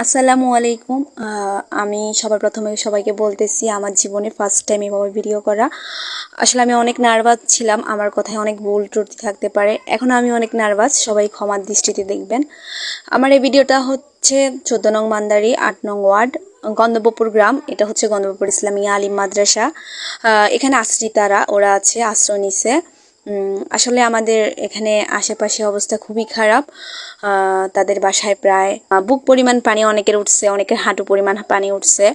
আসসালামু আলাইকুম। আমি সবার প্রথমে সবাইকে বলতেছি আমার জীবনে ফার্স্ট টাইম এভাবে ভিডিও করা। আসলে আমি অনেক নার্ভাস ছিলাম, আমার কথায় অনেক ভুল ত্রুটি থাকতে পারে। এখন আমি অনেক নার্ভাস, সবাই ক্ষমার দৃষ্টিতে দেখবেন। আমার এই ভিডিওটা হচ্ছে 14 নং মান্দারি 8 নং ওয়ার্ড গন্ধবপুর গ্রাম। এটা হচ্ছে গন্ধবপুর ইসলামিয়া আলিম মাদ্রাসা। এখানে আশ্রিতারা ওরা আছে, আশ্রয় নিছে। আসলে আমাদের এখানে আশেপাশে অবস্থা খুবই খারাপ। তাদের বাসায় প্রায় বুক পরিমাণ পানি অনেকের উঠছে, অনেকের হাঁটু পরিমাণ পানি উঠছে।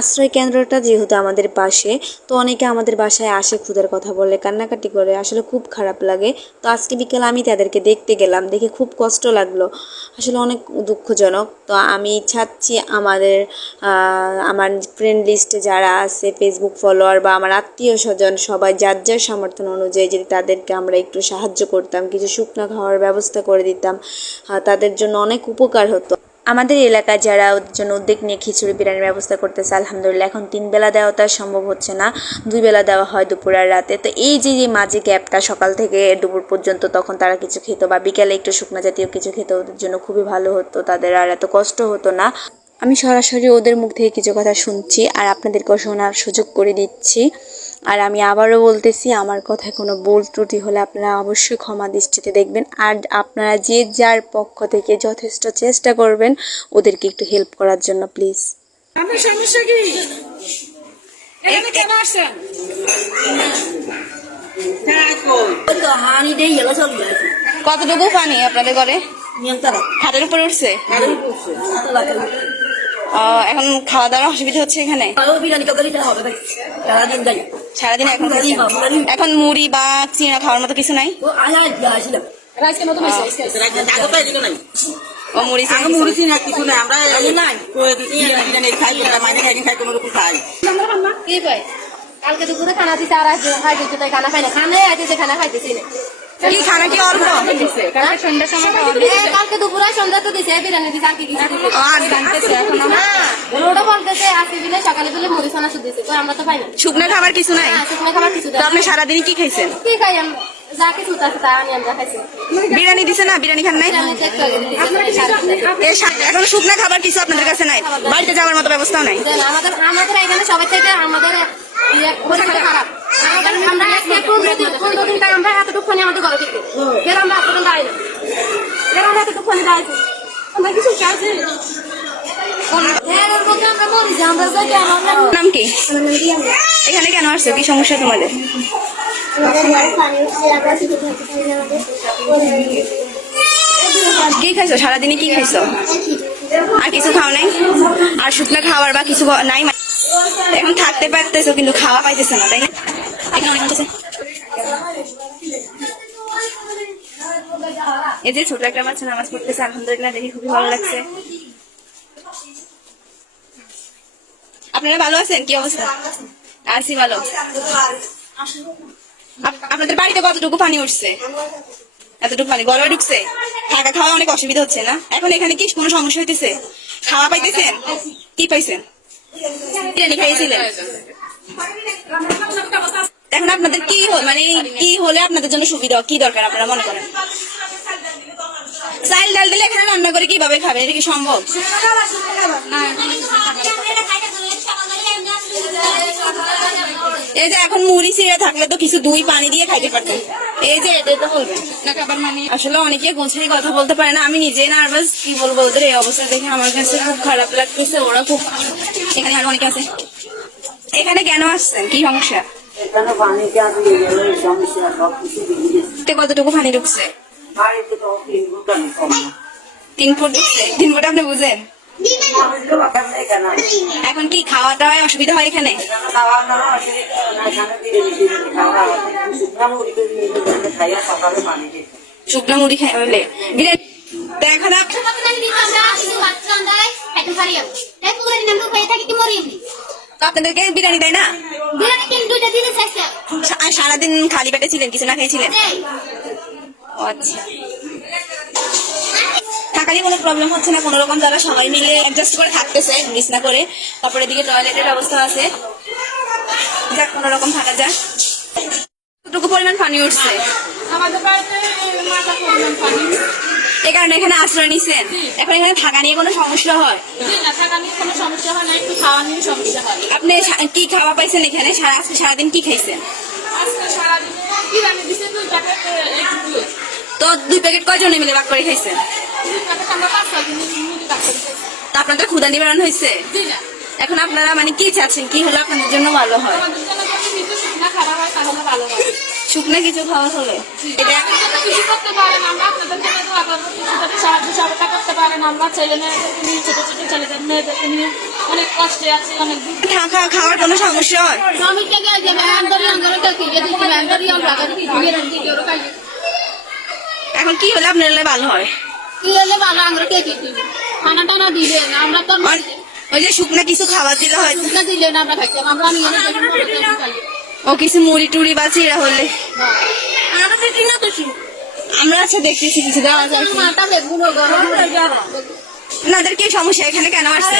আশ্রয় কেন্দ্রটা যেহেতু আমাদের পাশে, তো অনেকে আমাদের বাসায় আসে, ক্ষুধার কথা বলে, কান্নাকাটি করে, আসলে খুব খারাপ লাগে। তো আজকে বিকেলে আমি তাদেরকে দেখতে গেলাম, দেখে খুব কষ্ট লাগলো, আসলে অনেক দুঃখজনক। তো আমি চাচ্ছি আমার ফ্রেন্ড লিস্টে যারা আছে, ফেসবুক ফলোয়ার বা আমার আত্মীয় স্বজন সবাই যার যার সমর্থন অনুযায়ী যদি তাদেরকে আমরা একটু সাহায্য করতাম, কিছু শুকনো খাওয়ার ব্যবস্থা করে দিতাম, তাদের জন্য অনেক উপকার হতো। আমাদের এলাকায় যারা ওদের জন্য উদ্যোগ নিয়ে খিচুড়ি বিরিয়ানির ব্যবস্থা করতেছে, আলহামদুলিল্লাহ এখন 3 বেলা দেওয়া তো সম্ভব হচ্ছে না, 2 বেলা দেওয়া হয় দুপুর আর রাতে। তো এই যে মাঝে গ্যাপটা সকাল থেকে দুপুর পর্যন্ত, তখন তারা কিছু খেত বা বিকেলে একটু শুকনো জাতীয় কিছু খেত, ওদের জন্য খুবই ভালো হতো, তাদের আর এত কষ্ট হতো না। আমি সরাসরি ওদের মুখ থেকে কিছু কথা শুনছি আর আপনাদেরকেও শোনার সুযোগ করে দিচ্ছি। আর আমি আবারও বলতেছি, আমার কথায় কোনো ভুল ত্রুটি হলে আপনারা অবশ্যই ক্ষমা দৃষ্টিতে দেখবেন। আর আপনারা যে যার পক্ষ থেকে যথেষ্ট চেষ্টা করবেন ওদেরকে একটু হেল্প করার জন্য, প্লিজ। কতটুকু পানি আপনাদের ঘরে? হাতের উপরে উঠছে। এখন খাওয়া দাওয়ার অসুবিধা হচ্ছে এখানে সারাদিন। এখন মুড়ি বা চিনা খাওয়ার মতো কিছু নাই? ও মুড়ি চিনা কিছু নাই, আমরা কালকে দুপুরে খানা দিতে আর খাইতে খানা খাই না, খানা আইতেছে খানা খাইতেছি না। কি খানা কি অল্প? সন্ধ্যার সময় কালকে দুপুরে সন্ধ্যা তো দিছে, বিরিয়ানি দিছে, আর কি ওটা বলতেছে আজকে দিলে সকালে দিলে মুড়ি ছানা শুধু দিছে, আমরা তো পাই না। শুকনো খাবার কিছু নাই? শুকনো খাবার কিছু। আপনি সারাদিন কি খাইছেন? কি খাই আমরা, যা কিছু আছে তা আমরা খাইছি। বিরিয়ানি দিছে না? বিরিয়ানি খান নাই? এখন শুকনো খাবার কিছু আপনাদের কাছে নাই? বাড়িতে যাওয়ার মতো ব্যবস্থাও নাই? আমাদের এখানে সবাই থেকে আমাদের খারাপ। আমরা 15 দিন আমরা এতটুকু আমাদের ঘরে থেকে আমরা এতটুকু দাঁড়াই না, আমরা এতটুকু দাঁড়াইছি, আমরা কিছু চাইছি। নাম কি? এখানে কেন আসছো? কি সমস্যা তোমাদের? কি খাইছো সারাদিনে? কি খাইছো? আর কিছু খাও নাই? আর শুকনো খাবার বা কিছু নাই? এখন থাকতে পারতেছো কিন্তু খাওয়া পাইতেছে না, তাই না? এই যে ছোট একটা বাচ্চা নামাজ পড়তেছে, আলহামদুলিল্লাহ, দেখে খুবই ভালো লাগছে। আপনারা ভালো আছেন? কি অবস্থা? আছি ভালো। আপনাদের বাড়িতে কতটুকু পানি উঠছে? এতটুকু পানি গলায় ঢুকছে? থাকা খাওয়া অনেক অসুবিধা হচ্ছে না? এখন এখানে কি কোনো সমস্যা হইতেছে? খাওয়া পাইতেছেন? কি পাইছেন? বিরিয়ানি খাইয়েছিলেন? এখন আপনাদের কি মানে কি হলে আপনাদের জন্য সুবিধা, কি দরকার আপনারা মনে করেন? চাল ডাল দিলে এখানে রান্না করে কিভাবে খাবে? এটা কি সম্ভব? এই যে এখন মুড়ি ছিঁড়ে থাকলে তো কিছু দুই পানি দিয়ে খাইতে পারতেন। এই যে এটা বলবেন আসলে অনেকে গোছাই কথা বলতে পারে না, আমি নিজেই নার্ভাস, কি বলবো। ওদের এই অবস্থা দেখে আমার কাছে খুব খারাপ লাগতেছে। ওরা খুব, এখানে আর অনেকে আছে। এখানে কেন আসছেন? কি সমস্যা? কতটুকু পানি ঢুকছে? 3 ফুট ঢুকছে। 3 ফুট আপনি বুঝেন? এখন কি খাওয়া দাওয়ায় অসুবিধা হয় এখানে? শুকনো মুড়ি খাই বলে এখন আপনাদেরকে বিরিয়ানি দেয় না? সারাদিন খালি পেটে ছিলেন, কিছু না খেয়েছিলেন? আচ্ছা, থাকারই কোনো প্রবলেম হচ্ছে না? কোনো রকম যারা সবাই মিলে অ্যাডজাস্ট করে থাকতেছে বিছনা করে। তারপরে এদিকে টয়লেটের ব্যবস্থা আছে, যাক কোনো রকম থাকা যায়। কতটুকু পরিমাণ পানি উঠছে? আমাদের বাড়িতে এই কারণে এখানে আশ্রয় নিছেন। এখন এখানে থাকা নিয়ে কোনো সমস্যা হয়? না, থাকা নিয়ে কোনো সমস্যা হয় না, একটু খাওয়া নিয়ে সমস্যা হয়। আপনি কি খাওয়া পাইছেন এখানে? সারাদিন কি খাইছেন? আজকে সারাদিনে কি রান্না দিছে 2 প্যাকেট এইটুকু। তো 2 প্যাকেট কয়জনে মিলে ভাগ করে খাইছেন? 2 প্যাকেট আমরা 5-6 দিন মিলে রাখতে দিছি। তা আপনাদের ক্ষুধা নিবারণ হয়েছে? জি না, এখন আপনারা মানে কি চাচ্ছেন, কি হলে আপনাদের জন্য ভালো হয়? আমাদের জন্য যদি কিছু শুকনা খাবার হয় তাহলে ভালো হয়। শুকনা কিছু খাওয়া হলে এটা আমাদের জন্য কিছু করতে পারেন, আমরা আপনাদের জন্য দোয়া করবো, কিছুটাতে সাহায্য সহায়তা করতে পারেন। আমরা ছেলে মেয়েদেরকে নিয়ে, ছোট ছোট ছেলেদের মেয়েদেরকে নিয়ে অনেক কষ্টে আছি, অনেক দিন। থাকা খাওয়ার কোনো সমস্যা হয়? এখন কি হলে আপনার ভালো হয়? খানা টানা দিবে না, আমরা তো ওই যে শুকনা কিছু খাবার দিলে হয়, না দিলে না আমরা খাইতাম, আমরা ও কিছু মুড়ি টুড়ি বা চিড়া হলে। আমরা আচ্ছা দেখতেছি কিছু দেওয়া যায় কি? মাথা বেগুন গরম আপনাদের কি সমস্যা, এখানে কেন আসছে?